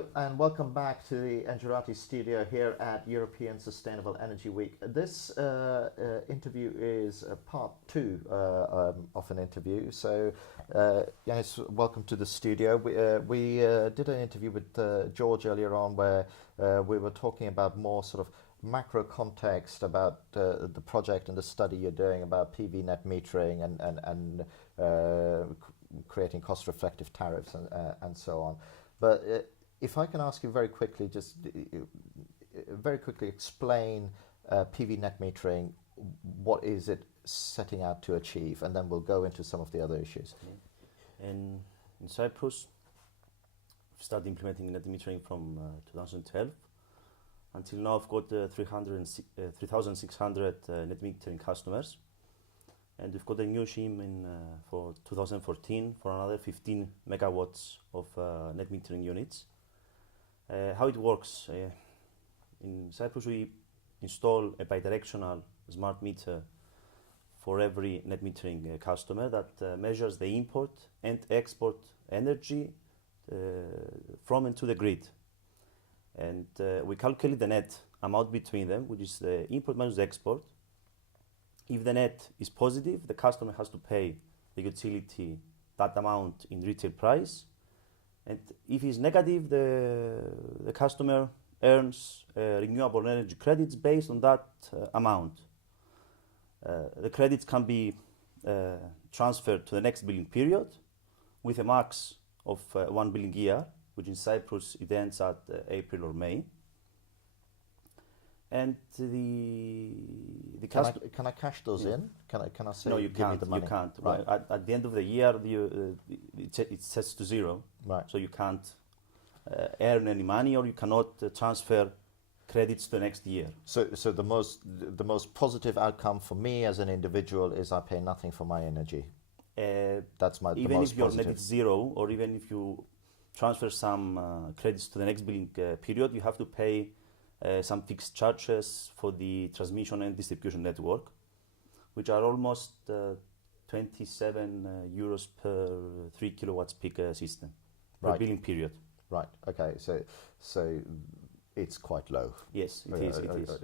Hello and welcome back to the Engerati studio here at European Sustainable Energy Week. This interview is part two of an interview. So, Ioannis, welcome to the studio. We did an interview with George earlier on where we were talking about more sort of macro context about the project and the study you're doing about PV net metering and creating cost-reflective tariffs and so on. But if I can ask you very quickly, just very quickly explain PV net metering, what is it setting out to achieve, and then we'll go into some of the other issues. In Cyprus, we've started implementing net metering from 2012. Until now, I've got 3,600 net metering customers, and we've got a new scheme for 2014 for another 15 megawatts of net metering units. How it works, in Cyprus we install a bidirectional smart meter for every net metering customer that measures the import and export energy from and to the grid. And we calculate the net amount between them, which is the import minus the export. If the net is positive, the customer has to pay the utility that amount in retail price. And if it's negative, the customer earns renewable energy credits based on that amount. The credits can be transferred to the next billing period with a max of 1 billing year, which in Cyprus it ends at April or May. And can I cash those in? Can I say no? You give can't. Me the money? You can't. Right. At the end of the year, it sets to zero. Right. So you can't earn any money, or you cannot transfer credits to the next year. So the most positive outcome for me as an individual is I pay nothing for my energy. That's my even the most if your positive. net is zero, or even if you transfer some credits to the next billing period, you have to pay some fixed charges for the transmission and distribution network, which are almost 27 euros per 3 kilowatts peak system per billing period. Right. Okay. So it's quite low. Yes, it is. It is.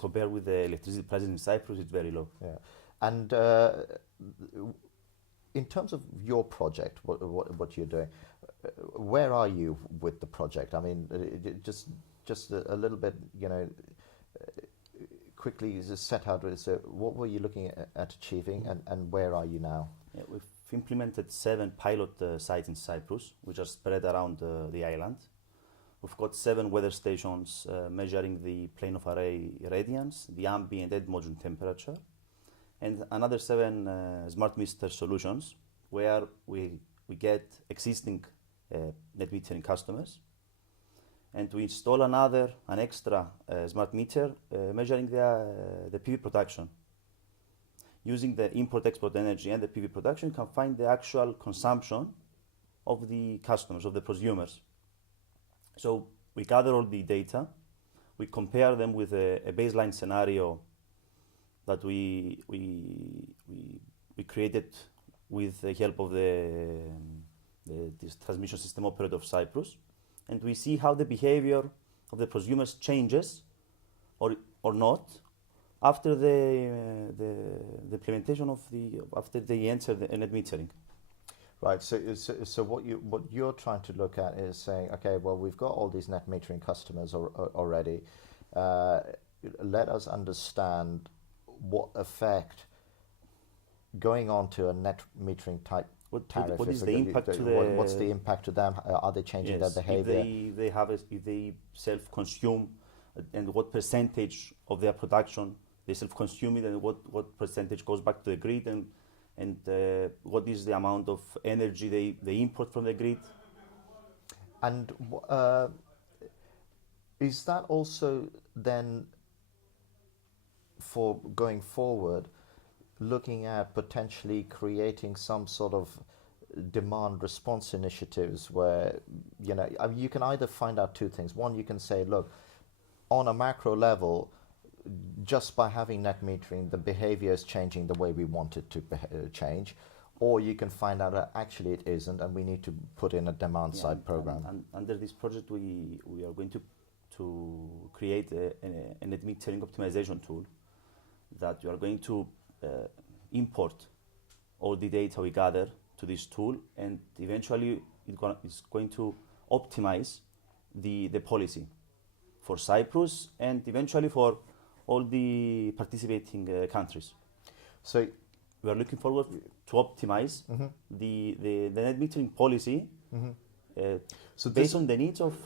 Compared with the electricity prices in Cyprus, it's very low. Yeah. And in terms of your project, what you're doing, where are you with the project? I mean, just a little bit, quickly just set out. So what were you looking at achieving, and where are you now? Yeah, we've implemented 7 pilot sites in Cyprus, which are spread around the island. We've got 7 weather stations measuring the plane of array radiance, the ambient and module temperature, and another 7 smart meter solutions where we get existing net metering customers, and we install an extra smart meter measuring the PV production. Using the import-export energy and the PV production, you can find the actual consumption of the customers, of the prosumers. So we gather all the data, we compare them with a baseline scenario that we created with the help of this transmission system operator of Cyprus, and we see how the behavior of the prosumers changes or not after the implementation after they enter the net metering. Right. So what you're trying to look at is saying, okay, well, we've got all these net metering customers already. Let us understand what effect going on to a net metering type tariff. What is the impact to what's the impact to them? Are they changing their behavior? If they self-consume, and what percentage of their production they self-consume it, and what percentage goes back to the grid, and what is the amount of energy they import from the grid. And is that also then, for going forward, looking at potentially creating some sort of demand response initiatives where, you can either find out two things. One, you can say, look, on a macro level, just by having net metering, the behavior is changing the way we want it to change. or you can find out that actually it isn't, and we need to put in a demand-side program. And under this project, we are going to create a net metering optimization tool that you are going to import all the data we gather to this tool, and eventually it's going to optimize the policy for Cyprus and eventually for all the participating countries. So we are looking forward to optimize the net metering policy so based on the needs of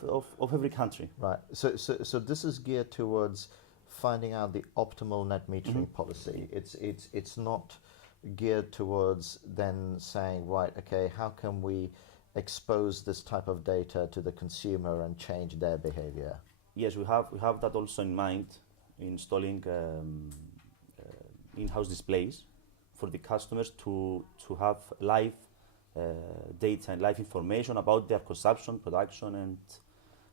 every country. Right. So this is geared towards finding out the optimal net metering policy. It's not geared towards then saying, right, okay, how can we expose this type of data to the consumer and change their behavior? Yes, we have that also in mind, installing in-house displays for the customers to have live data and live information about their consumption, production,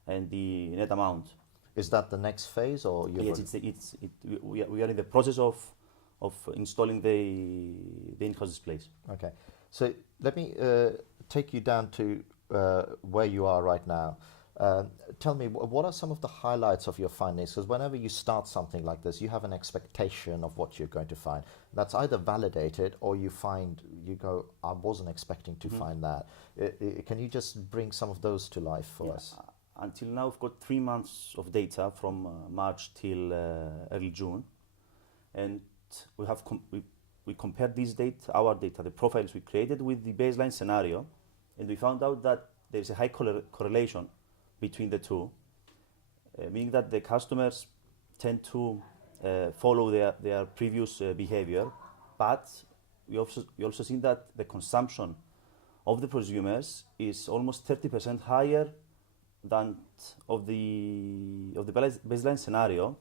and the net amount. Is that the next phase, or yes? We are in the process of installing the in-house displays. Okay, so let me take you down to where you are right now. Tell me, what are some of the highlights of your findings? Because whenever you start something like this, you have an expectation of what you're going to find. That's either validated or you go, I wasn't expecting to find that. Can you just bring some of those to life for us? Until now, we've got 3 months of data from March till early June, and we compared this data, our data, the profiles we created, with the baseline scenario, and we found out that there is a high correlation between the two, meaning that the customers tend to follow their previous behavior, but we also see that the consumption of the prosumers is almost 30% higher than of the baseline scenario.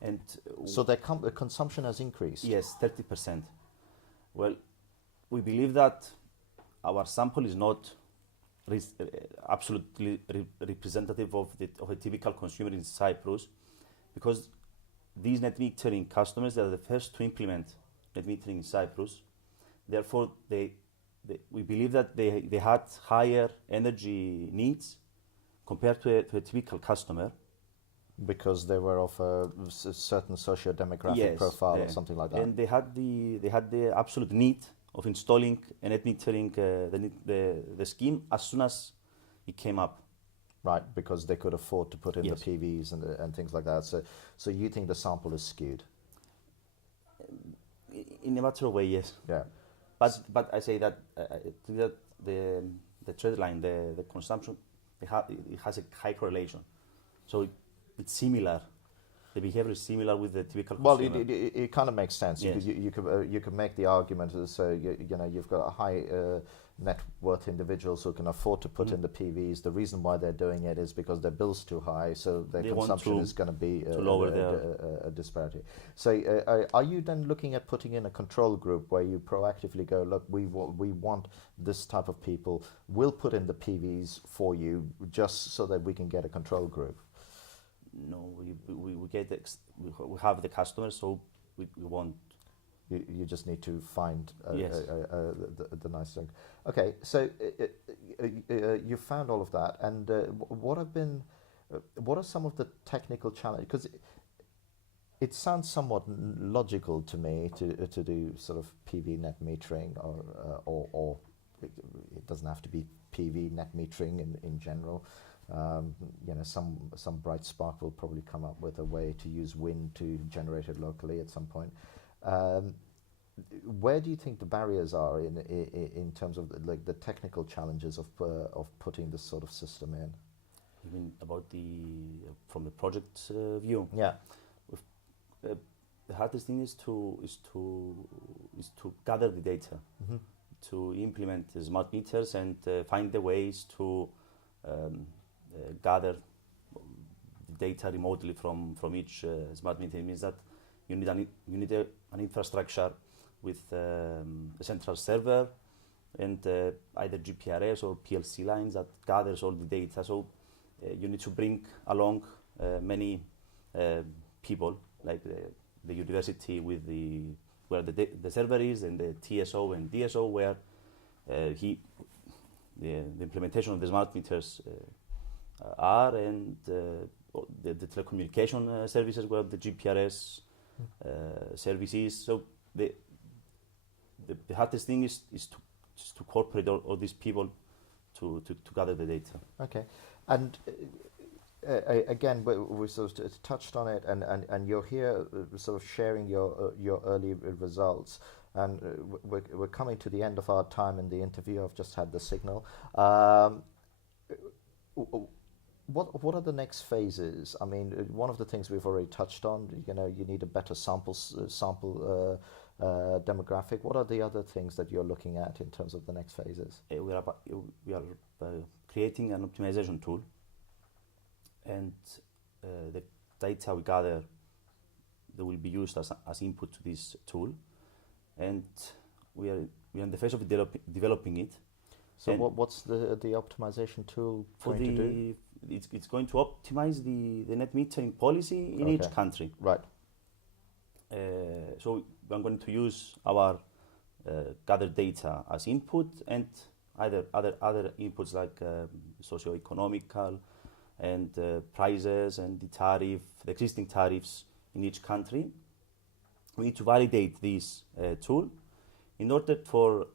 And so the consumption has increased? Yes, 30%. Well, we believe that our sample is not absolutely representative of a typical consumer in Cyprus, because these net metering customers, they are the first to implement net metering in Cyprus. Therefore, we believe that they had higher energy needs compared to a typical customer. Because they were of a certain socio-demographic profile or something like that. And they had the absolute need of installing a net metering the scheme as soon as it came up. Right, because they could afford to put in the PVs and things like that. So you think the sample is skewed? In a matter of way, yes. Yeah. But I say that the trend line, the consumption, it has a high correlation. So it's similar. The behavior is similar with the typical consumer. Well, it kind of makes sense. Yes. You could make the argument as you've got a high net worth individuals who can afford to put in the PVs. The reason why they're doing it is because their bill's too high, so their consumption is going to be a disparity. So are you then looking at putting in a control group where you proactively go, look, we want this type of people, we'll put in the PVs for you just so that we can get a control group? No, we we have the customers, so we want. You just need to find the nice thing. Okay, so you found all of that, and what are some of the technical challenges? Because it sounds somewhat logical to me to do sort of PV net metering, or it doesn't have to be PV net metering in general. Some bright spark will probably come up with a way to use wind to generate it locally at some point. Where do you think the barriers are in terms of the technical challenges of putting this sort of system in? You mean about from the project view? Yeah. The hardest thing is to gather the data, to implement the smart meters and find the ways to gather the data remotely from each smart meter. It means that you need an infrastructure with a central server and either GPRS or PLC lines that gathers all the data. So you need to bring along many people, like the university with the where the server is, and the TSO and DSO where the implementation of the smart meters are, and the telecommunication services where the GPRS services. So the hardest thing is to incorporate all these people to gather the data. Okay, and again, we sort of touched on it, and you're here sort of sharing your early results, and we're coming to the end of our time in the interview. I've just had the signal. What are the next phases? I mean, one of the things we've already touched on, you need a better sample demographic. What are the other things that you're looking at in terms of the next phases? We are creating an optimization tool, and the data we gather, they will be used as input to this tool, and we are in the phase of developing it. So what's the optimization tool going to do? It's going to optimize the net metering policy in each country. Right. So I'm going to use our gathered data as input, and other inputs like socio-economical and prices and the existing tariffs in each country. We need to validate this tool in order for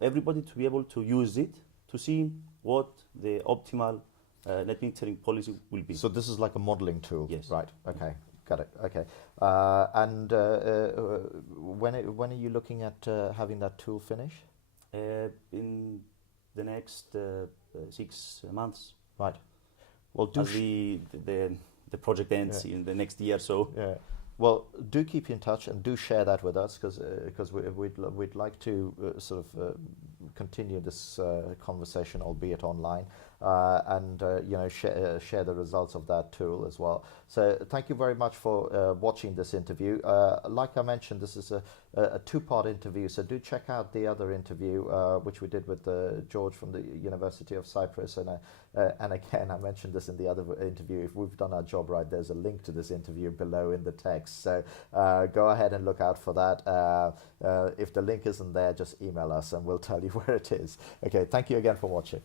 everybody to be able to use it to see what the optimal net metering policy will be. So this is like a modeling tool? Yes. Right, okay. Got it. Okay, and when are you looking at having that tool finish? In the next 6 months. Right. Well, as the project ends in the next year. So. Yeah. Well, do keep in touch and do share that with us, because we'd like to sort of continue this conversation, albeit online, and share the results of that tool as well. So thank you very much for watching this interview. Like I mentioned, this is a two-part interview, so do check out the other interview which we did with George from the University of Cyprus, and again, I mentioned this in the other interview. If we've done our job right, there's a link to this interview below in the text, so go ahead and look out for that. If the link isn't there, just email us and we'll tell you where it is. Okay, thank you again for watching.